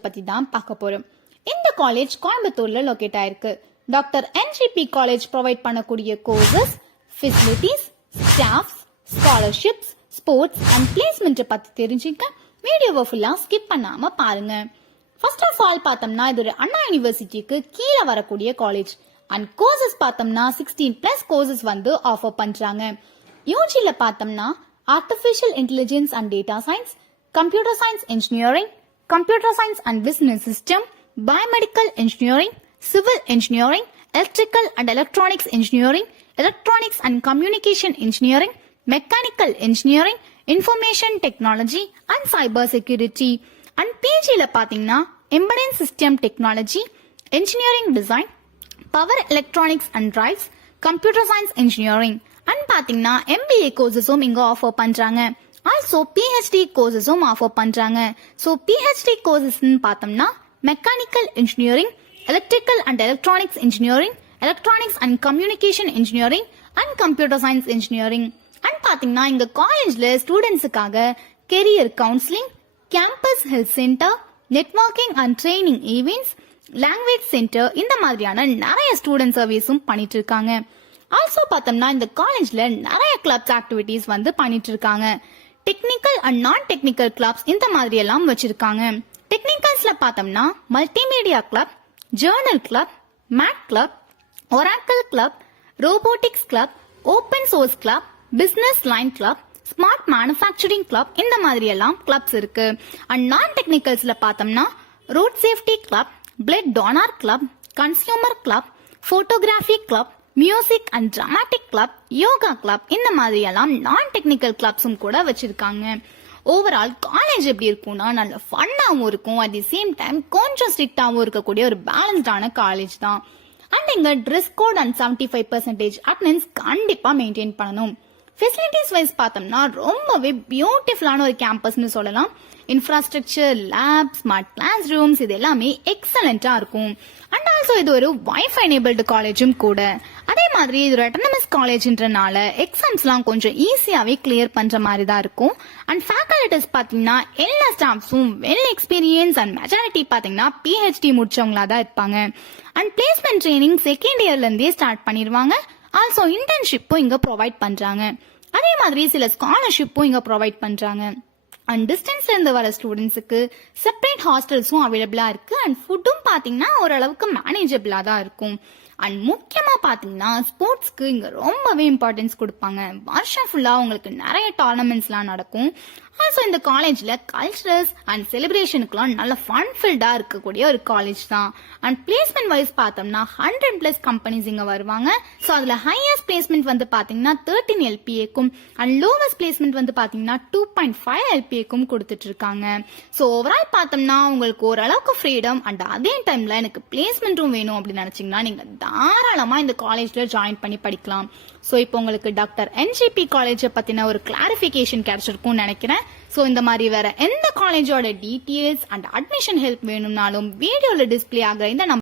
பத்தி தான் பார்க்க போறோம். இந்த காலேஜ் கோயம்புத்தூர்ல லொகேட் ஆயிருக்கு. டாக்டர் என்ஜிபி காலேஜ் ப்ரொவைட் பண்ணக்கூடிய courses, facilities, staffs, scholarships, sports and placement பத்தி தெரிஞ்சுக்க வீடியோவை ஃபுல்லா ஸ்கிப் பண்ணாம பாருங்க. ஃபர்ஸ்ட் ஆஃப் ஆல் பார்த்தோம்னா இது ஒரு அண்ணா யூனிவர்சிட்டிக்கு கீழே வரக்கூடிய காலேஜ். அண்ட் கோர்சஸ் பார்த்தோம்னா 16+ கோர்சஸ் வந்து ஆஃபர் பண்றாங்க. யூஜில பார்த்தோம்னா artificial intelligence and data science, computer science engineering, Computer Science and Business System, Biomedical Engineering, Civil Engineering, Electrical and Electronics Engineering, Electronics and Communication Engineering, Mechanical Engineering, Information Technology and Cyber Security. And PG la pathina Embedded System Technology, Engineering Design, Power Electronics and Drives, Computer Science Engineering. And pathina MBA courses inga offer பண்றாங்க. Also PhD courses offer பண்றாங்க. So PhD courses பார்த்தோம்னா Mechanical Engineering, Electrical and Electronics Engineering, Electronics and Communication Engineering and Computer Science Engineering. And பாத்தீங்கன்னா இங்க காலேஜ்ல ஸ்டூடெண்ட்ஸுக்காக career counseling, campus health center, networking and training events, language center இந்த மாதிரியான நிறைய student சர்வீஸும் பண்ணிட்டு இருக்காங்க. ஆல்சோ பார்த்தோம்னா இந்த காலேஜ்ல நிறைய கிளப்ஸ் ஆக்டிவிட்டிஸ் வந்து பண்ணிட்டு இருக்காங்க. Technical and non technical clubs இந்த மாதிரி எல்லாம் வச்சிருக்காங்க. டெக்னிக்கல்ஸ்ல பார்த்தோம்னா multimedia club, journal club, math club, Oracle club, robotics club, open source club, business line club, smart manufacturing club இந்த மாதிரி எல்லாம் கிளப்ஸ் இருக்கு. அண்ட் நான் டெக்னிக்கல்ஸ்ல பார்த்தோம்னா road safety club, blood donor club, consumer club, photography club, music and dramatic club, yoga club இந்த மாதிரி எல்லாம் நான் டெக்னிக்கல் கிளப்ஸும் கூட வச்சிருக்காங்க. ஓவரால் காலேஜ் எப்படி இருக்கும்னா நல்ல ஃபன்னாவும் இருக்கும், அட் தி சேம் டைம் கொஞ்சம் ஸ்ட்ரிக்டாவும் இருக்கக்கூடிய ஒரு பேலன்ஸ்டான காலேஜ் தான். அண்ட் இங்க ட்ரெஸ் கோட் அண்ட் 75% அட்டெண்டன்ஸ் கண்டிப்பா மெயின்டைன் பண்ணணும். ஃபெசிலிட்டிஸ் வைஸ் பார்த்தோம்னா ரொம்பவே பியூட்டிஃபுல்லான ஒரு கேம்பஸ்னு சொல்லலாம். Infrastructure, lab, smart class rooms இது எல்லாமே எக்ஸலண்டா இருக்கும். அண்ட் ஆல்சோ இது ஒரு வைஃபை எனேபிள்டு காலேஜும் கூட. அதே மாதிரி இது ஒரு அட்டானமஸ் காலேஜ்ன்றனால எக்ஸாம்ஸ்லாம் கொஞ்சம் ஈஸியாவே கிளியர் பண்ற மாதிரி தான் இருக்கும். அண்ட் ஃபேக்கல்டிஸ் பாத்தீங்கன்னா எல்லா ஸ்டாஃப்ஸும் வெல் எக்ஸ்பீரியன்ஸ் அண்ட் மெஜாரிட்டி பாத்தீங்கன்னா PhD முடிச்சவங்களா தான் இருப்பாங்க. அண்ட் பிளேஸ்மெண்ட் ட்ரைனிங் செகண்ட் இயர்ல இருந்தே ஸ்டார்ட் பண்ணிடுவாங்க. ஆல்சோ இன்டர்ன்ஷிப்பும் இங்க ப்ரொவைட் பண்றாங்க. அதே மாதிரி சில ஸ்காலர்ஷிப்பும் இங்க ப்ரொவைட் பண்றாங்க. அண்ட் டிஸ்டன்ஸ்ல இருந்து வர ஸ்டூடெண்ட்ஸுக்கு செப்பரேட் ஹாஸ்டல்ஸும் அவைலபிளா இருக்கு. அண்ட் ஃபுட்டும் பாத்தீங்கன்னா ஓரளவுக்கு மேனேஜபிளா தான் இருக்கும். அண்ட் முக்கியமா பாத்தீங்கன்னா ஸ்போர்ட்ஸ்க்கு இங்க ரொம்பவே இம்பார்ட்டன்ஸ் கொடுப்பாங்க. வருஷம் ஃபுல்லா உங்களுக்கு நிறைய டோர்னமெண்ட்ஸ்லாம் நடக்கும். ஆல்சோ இந்த காலேஜ்ல கல்ச்சரல்ஸ் அண்ட் செலிப்ரேஷனுக்குலாம் நல்ல ஃபன் ஃபில்டா இருக்கக்கூடிய ஒரு காலேஜ் தான். அண்ட் பிளேஸ்மெண்ட் வைஸ் பார்த்தோம்னா 100+ கம்பெனிஸ் இங்க வருவாங்க. ஸோ அதுல ஹையஸ்ட் பிளேஸ்மெண்ட் வந்து பாத்தீங்கன்னா 13 LPAக்கும் அண்ட் லோவஸ்ட் பிளேஸ்மெண்ட் வந்து பாத்தீங்கன்னா 2.5 LPAக்கும் கொடுத்துட்டு இருக்காங்க. ஸோ ஓவரால் பார்த்தோம்னா உங்களுக்கு ஓரளவுக்கு ஃப்ரீடம் அண்ட் அதே டைம்ல எனக்கு பிளேஸ்மெண்ட்டும் வேணும் அப்படின்னு நினைச்சீங்கன்னா நீங்க தாராளமா இந்த காலேஜ்ல ஜாயின் பண்ணி படிக்கலாம். ஸோ இப்போ உங்களுக்கு டாக்டர் என்ஜிபி காலேஜை பத்தின ஒரு கிளாரிபிகேஷன் கிடைச்சிருக்கும்னு நினைக்கிறேன். ஸோ இந்த மாதிரி வேற எந்த காலேஜோட டீட்டெயில்ஸ் அண்ட் அட்மிஷன் ஹெல்ப் வேணும்னாலும் வீடியோல டிஸ்பிளே ஆகிற இந்த